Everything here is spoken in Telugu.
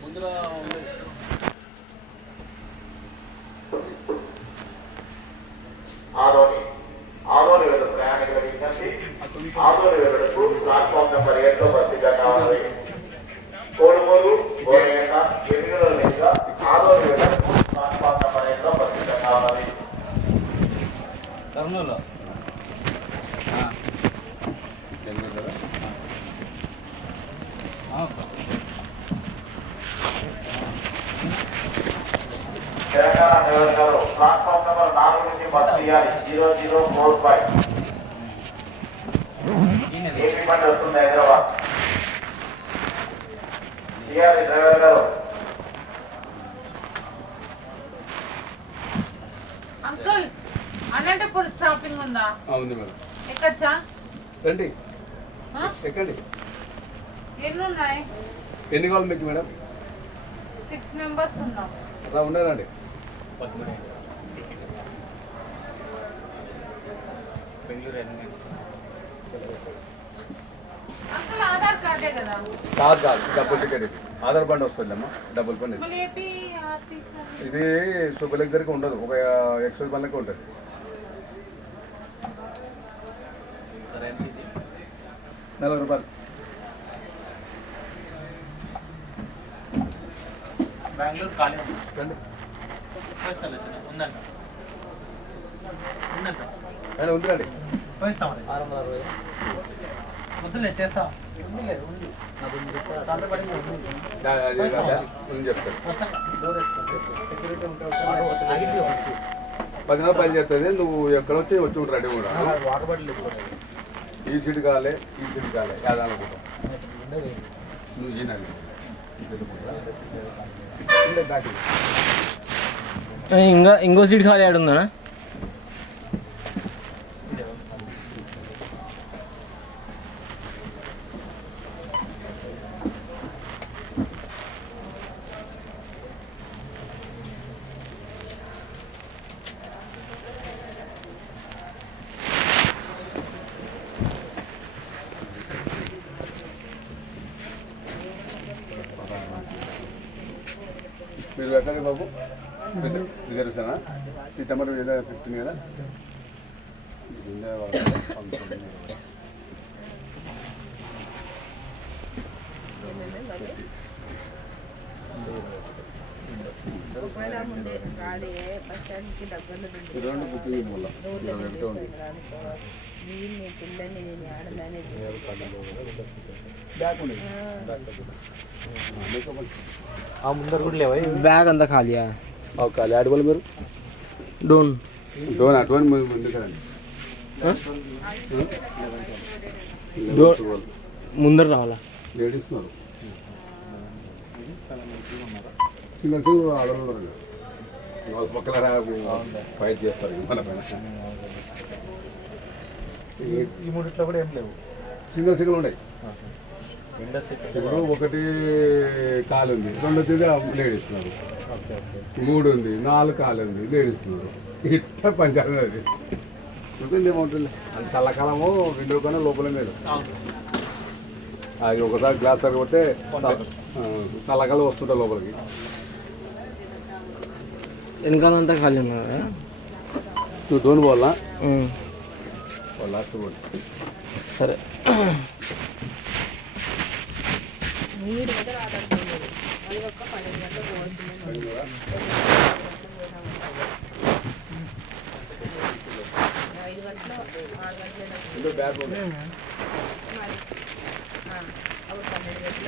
ముందులో ఆదోని వెళ్ళు ప్రయాణికుల విజ్ఞప్తి. ఆదోని వెళ్లకు ప్లాట్ఫామ్ నెంబర్ 7లో బస్సుగా కావాలి. కోడుమూరు గోరేట ఎన్నికల మీదుగా ఆదోని వెళ్లకు ప్లాట్ఫామ్ నెంబర్ 7లో బస్సుగా కావాలి. కర్నూలు తెలంగాణ నియోజకవర్గంలో ప్లాట్ఫామ్ నెంబర్ 4 నుంచి బస్సు తీయాలి. 0045 ఏపీ బండి వస్తుంది హైదరాబాద్. తీయాలి డ్రైవర్ గారు. అంకుల్ అనంతపూర్ స్టాపింగ్ ఉందా? ఉంది మేడం. ఎక్కచ్చా? రండి ఎక్కండి. ఎన్ని ఉన్నాయి? ఎన్ని కావాలి మీకు మేడం? 6 మెంబర్స్ ఉన్నాం. రా ఉన్నారండి. అంకుల్ ఆధార్ కార్డే కదా? కాదు కాదు, డబుల్ టికెట్ ఇది. ఆధార్ బండి వస్తుందమ్మా, డబుల్ బండి మళ్ళీ ఏపీ ఆర్టీసీ ఇది. సూపర్లెక్ దగ్గరికి ఉండదు, ఒక ఎక్స్ప్రెస్ బండ్లకి ఉంటుంది. 40 రూపాయలు. బెంగళూరు ఖాళీ రండి. ఉందంట ఆయన ఉందిరండి. పోయిస్తామని 660 వద్దులే చేస్తాం. చెప్తాను 10 నెలలు పని చేస్తుంది. నువ్వు ఎక్కడ వచ్చి రెడీ కూడా. ఈ సీట్ కావాలి, ఈ సీట్ కావాలి, యాదనుకుంటా నువ్వు ఈనాలి. ఇంకో సీట్ ఖాళీ ఆడుందా? మీరు ఎక్కడికి బాబు? రిజర్వేషనా? సీట్ నెంబర్ 15 కదా? ముందే రాలే బస్ స్టాండ్కి దగ్గరలో బుకింగ్ మళ్ళీ పిల్లల్ని నేను ఆడదానే ముందర కూడా లేవా? బ్యాగ్ అంతా ఖాళీయా? ఖాళీ ఆడవాళ్ళు మీరు డోన్ అటువంటి ముందు కదండి. ముందర రావాలా? లేడీస్తున్నారు. సింగల్ ఆడవాళ్ళు వాళ్ళ పక్కన ఫైట్ చేస్తారు మన పైన. ఈ మూడిట్లో కూడా ఏం లేవు. సింగల్ ఉన్నాయి. ఇప్పుడు ఒకటి కాలు ఉంది, రెండోది లేడీస్తున్నారు. 3 ఉంది, 4 కాలు ఉంది, లేడీస్తున్నారు. ఇట్లా పంచాలి. అది చూపింది ఏమవుతుంది. అది చల్లకాలము విండో కన్నా లోపల లేదు. అది ఒకసారి గ్లాస్ సరిపోతే చల్లకాలం వస్తుంటాయి లోపలికి. వెనకాల అంతా ఖాళీ ఉన్నారా? నువ్వు దోని పోవాలా? లాస్ట్ పోవాలి. సరే. మీరు దగ్గర ఆధాడుతున్నారు. అది ఒక్క 12 గంటలు పోవాల్సిందే. బ్యాగ్ మరి అప్పుడు 12 గంటలు